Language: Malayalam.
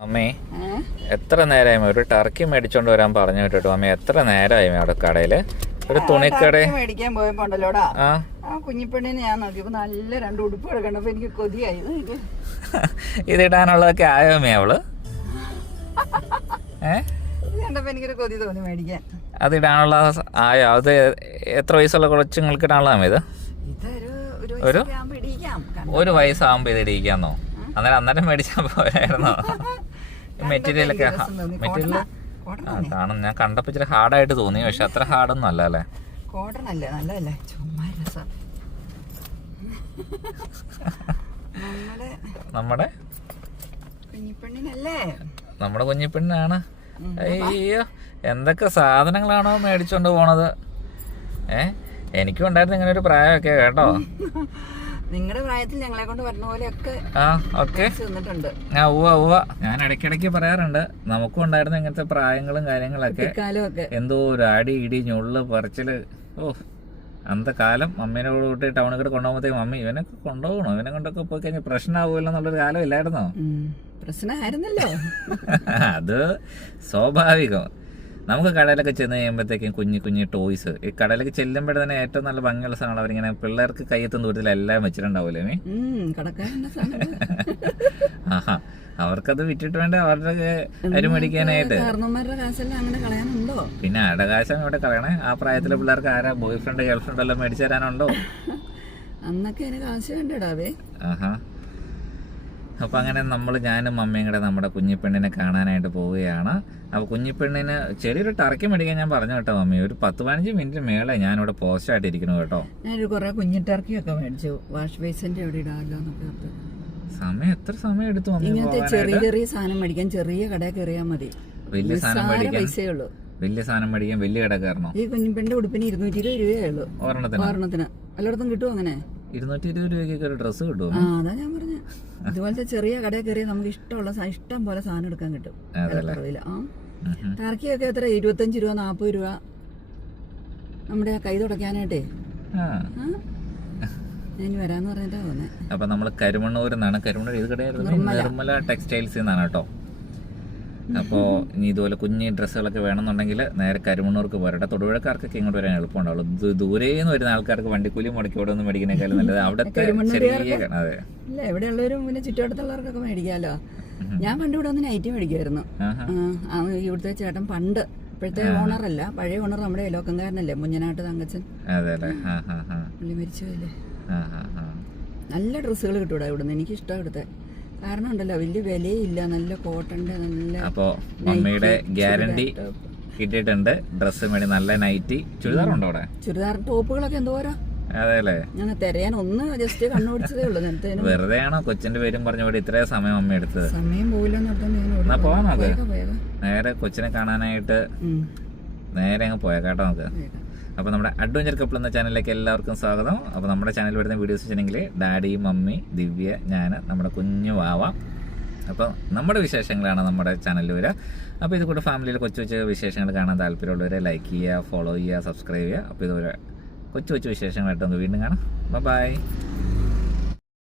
അമ്മേ എത്ര നേരമായി ഒരു ടർക്കി മേടിച്ചോണ്ട് വരാൻ പറഞ്ഞു കേട്ടോ അമ്മ എത്ര നേരമായി അവിടെ കടയിൽ? ഒരു തുണിക്കട മേടിക്കാൻ പോയപ്പോണ്ടല്ലോടാ. ആ. കുഞ്ഞിപ്പെണ്ണിനെ ഞാൻ നോക്കിയപ്പോ നല്ല രണ്ട് ഉടുപ്പ് എടുക്കണ്ടപ്പോ എനിക്ക് കൊതിയായി. ഇത് ഇടാനുള്ളതൊക്കെ ഇതിടാനുള്ളതൊക്കെ ആയോ അമ്മേ അവൾ? ഏ? ഇത് കണ്ടപ്പോ എനിക്കൊരു കൊതി തോന്നി മേടിക്കാൻ. അതിടാനുള്ള ആയോ? അത് എത്ര വയസ്സുള്ള കൊച്ചുങ്ങൾക്ക് ഇടാനുള്ള ഇത്? ഒരു ഒരു? വയസ്സാകുമ്പോ ഇത് ഇടിക്കാന്നോ അന്നേരം അന്നേരം മേടിച്ചാ പോരായിരുന്നോ? മെറ്റീരിയൽ ഒക്കെ. മെറ്റീരിയൽ. കാണും. ഞാൻ കണ്ടപ്പോ ഇച്ചിരി ഹാർഡായിട്ട് തോന്നി പക്ഷെ അത്ര ഹാർഡൊന്നും അല്ല? അല്ലേ കോട്ടൺ അല്ലേ നല്ലതല്ലേ? ചുമ്മാ രസം. നമ്മുടെ? കുഞ്ഞിപ്പെണ്ണിനല്ലേ? നമ്മുടെ കുഞ്ഞിപ്പെണ്ണിനാണ്. അയ്യോ എന്തൊക്കെ സാധനങ്ങളാണോ മേടിച്ചോണ്ട് പോണത്? ഏ? എനിക്കും ഉണ്ടായിരുന്നു ഇങ്ങനെ ഒരു പ്രായമൊക്കെ കേട്ടോ? നിങ്ങളുടെ പ്രായത്തിൽ ഞങ്ങളെ കൊണ്ട് വരുന്ന പോലെയൊക്കെ ആ ഓക്കെ. നിന്നിട്ടുണ്ട് ആ ഉവ്വ ഉവ്വ. ഞാൻ ഇടയ്ക്കിടയ്ക്ക് പറയാറുണ്ട് നമുക്കും ഉണ്ടായിരുന്ന ഇങ്ങനത്തെ പ്രായങ്ങളും കാര്യങ്ങളൊക്കെ. കുട്ടിക്കാലമൊക്കെ എന്തോ ഒരു അടി ഇടി ഞുള്ള് പറിച്ചിൽ. ഓ അന്നത്തെ കാലം മമ്മീനെ കൂടെ കൂട്ടി ടൗണിൽ കൂടെ കൊണ്ടുപോകുമ്പോഴത്തേക്ക് മമ്മി ഇവനൊക്കെ കൊണ്ടുപോകണോ? ഇവനെ കൊണ്ടൊക്കെ പോയി കഴിഞ്ഞാൽ പ്രശ്നമാവുമല്ലോ എന്നുള്ളൊരു കാലം ഇല്ലായിരുന്നോ. പ്രശ്നമായിരുന്നല്ലോ. അത് സ്വാഭാവികം. നമുക്ക് കടയിലൊക്കെ ചെന്ന് കഴിയുമ്പോഴത്തേക്കും കുഞ്ഞു കുഞ്ഞു ടോയ്സ് ഈ കടയിലേക്ക് ചെല്ലുമ്പോഴേ തന്നെ ഏറ്റവും നല്ല ഭംഗിയുള്ള സാധനം അവരിങ്ങനെ പിള്ളേർക്ക് കയ്യത്തും ദൂരത്തിൽ എല്ലാം വെച്ചിട്ടുണ്ടാവൂലേ മീ? ആഹാ. അവർക്കത് വിറ്റിട്ട് വേണ്ട അവരുടെ അരി മേടിക്കാനായിട്ട്? കാരണവന്മാരുടെ കാശെല്ലാം അങ്ങനെ കളയാനുണ്ടോ? പിന്നെ അടകാശം ഇവിടെ കളയണേ? ആ പ്രായത്തിലെ പിള്ളേർക്ക് ആരാ ബോയ് ഫ്രണ്ട് ഗേൾ ഫ്രണ്ട് എല്ലാം മേടിച്ചു തരാനുണ്ടോ? അന്നൊക്കെ എനിക്ക് കാശ് വേണ്ടടാവേ. ആഹാ. അപ്പൊ അങ്ങനെ നമ്മൾ ഞാനും അമ്മയും കൂടെ നമ്മുടെ കുഞ്ഞിപ്പെണ്ണിനെ കാണാനായിട്ട് പോവുകയാണ്. അപ്പോൾ കുഞ്ഞിപ്പെണ്ണിന് ചെറിയൊരു ടർക്കി മേടിക്കാൻ ഞാൻ പറഞ്ഞു കേട്ടോ മമ്മി ഒരു പത്ത് പതിനഞ്ച് മിനിറ്റ് മേളെ ഞാനിവിടെ പോസ്റ്റ് ആയിട്ടിരിക്കുന്നു കേട്ടോ. ഞാനൊരു ടർക്കി കുഞ്ഞിട്ടർക്കിയൊക്കെ മേടിച്ചു. വാഷ് ബേസിന്റെ അവിടെ ഇടാമല്ലോ എന്നൊക്കെ സമയം എത്ര സമയം എടുത്തു ഇങ്ങനത്തെ ചെറിയ ചെറിയ സാധനം മേടിക്കാൻ ചെറിയ കടയിൽ കയറിയാൽ മതി. വലിയ സാധനം മേടിക്കാൻ? പൈസയേ ഉള്ളൂ. വലിയ സാധനം മേടിക്കാൻ വലിയ കട കടക്കാരനോ ഈ കുഞ്ഞിപ്പെണ്ണിന്റെ ഉടുപ്പിന് ഇരുന്നൂറ്റി ഇരുപത് രൂപയേ ഉള്ളൂ. ഒരെണ്ണത്തിന്? ഒരെണ്ണത്തിന്. എല്ലായിടത്തും കിട്ടുമോ അങ്ങനെ? ഇരുന്നൂറ്റി ഇരുപത് രൂപയ്ക്ക് ഒരു ഡ്രസ്സ് കിട്ടുമോ അതാ ഞാൻ പറഞ്ഞ ഇതുപോലത്തെ ചെറിയ കടയിൽ കയറി നമുക്ക് ഇഷ്ടമുള്ള ഇഷ്ടം പോലെ സാധനം എടുക്കാൻ കിട്ടും. അതല്ലേ വിലക്കുറവിൽ. ആ. ടർക്കിയൊക്കെ എത്ര? ഇരുപത്തഞ്ച് രൂപ നാൽപ്പത് രൂപ. നമ്മുടെ കൈ തുടയ്ക്കാനായിട്ടേ. അപ്പൊ നമ്മൾ കരുമണ്ണൂർ നിന്നാണ് കരുമണ്ണൂർ ഏത് കടയായിരുന്നു? നിർമ്മല. ടെക്സ്റ്റൈൽസ് നിന്നാണ് കേട്ടോ. അപ്പോൾ ഇനി ഇതുപോലെ കുഞ്ഞ് ഡ്രസ്സുകളൊക്കെ വേണമെന്നുണ്ടെങ്കിൽ നേരെ കരുമണ്ണൂർക്ക് പോരട്ടെ തൊടുപുഴക്കാർക്കൊക്കെ ഇങ്ങോട്ട് വരാൻ എളുപ്പമുണ്ടാവുള്ളൂ. ദൂ- ദൂരെ നിന്ന് വരുന്ന ആൾക്കാർക്ക് വണ്ടിക്കൂലി മുടക്കി ഇവിടെ നിന്ന് മേടിക്കുന്നേക്കാളും നല്ലത് അവിടുത്തെ ചെറിയ അതെ. ഇല്ല എവിടെയുള്ളവരും പിന്നെ ചുറ്റുവട്ടത്തുള്ളവർക്കൊക്കെ മേടിക്കാമല്ലോ ഞാൻ പണ്ട് ഇവിടെ ഒന്ന് നൈറ്റി മേടിക്കുമായിരുന്നു. ഇവിടുത്തെ ചേട്ടൻ പണ്ട് ഇപ്പോഴത്തെ അല്ല. പഴയ ഓണർ നമ്മുടെ ലോക്കംകാരനല്ലേ മുഞ്ഞനാട്ട് തങ്കച്ചൻ. പുള്ളി ഹാ നല്ല ഡ്രസ്സുകൾ കിട്ടൂടാ ഇവിടുന്ന്. എനിക്ക് ഇഷ്ടം ഇവിടുത്തെ. കാരണം ഉണ്ടല്ലോ വലിയ വിലയില്ല നല്ല കോട്ടന്റെ നല്ല അപ്പോ മമ്മിയുടെ ഗ്യാരണ്ടി കിട്ടിയിട്ടുണ്ട്. ഡ്രസ്സ് മേടി നല്ല നൈറ്റി ചുരിദാറുണ്ടോ അവിടെ? ചുരിദാർ ടോപ്പുകളൊക്കെ എന്തോരാ അതെ അല്ലേ ഞാൻ തിരയാൻ ഒന്ന് ജസ്റ്റ് കണ്ണുപിടിച്ചതേ ഉള്ളൂ. നേരത്തെ വെറുതെ ആണോ കൊച്ചിന്റെ പേരും പറഞ്ഞു ഇവിടെ ഇത്രയും സമയം അമ്മ എടുത്തത്? സമയം എന്നാ പോവാം നമുക്ക്. നേരെ കൊച്ചിനെ കാണാനായിട്ട് നേരെ അങ്ങ് പോയേക്കാട്ടോ നമുക്ക്. അപ്പോൾ നമ്മുടെ അഡ്വഞ്ചർ കപ്പിൾ എന്ന ചാനലിലേക്ക് എല്ലാവർക്കും സ്വാഗതം. അപ്പോൾ നമ്മുടെ ചാനൽ വരുന്ന വീഡിയോസ് വെച്ചിട്ടുണ്ടെങ്കിൽ ഡാഡി മമ്മി ദിവ്യ ഞാൻ നമ്മുടെ കുഞ്ഞു വാവ. അപ്പോൾ നമ്മുടെ വിശേഷങ്ങളാണ് നമ്മുടെ ചാനലിൽ വരിക. അപ്പോൾ ഇത് കൂടെ ഫാമിലിയിൽ കൊച്ചു കൊച്ചു വിശേഷങ്ങൾ കാണാൻ താല്പര്യമുള്ളവരെ ലൈക്ക് ചെയ്യുക ഫോളോ ചെയ്യുക സബ്സ്ക്രൈബ് ചെയ്യുക. അപ്പോൾ ഇതുപോലെ കൊച്ചു കൊച്ചു വിശേഷങ്ങളായിട്ട് നമുക്ക് വീണ്ടും കാണാം. ബൈ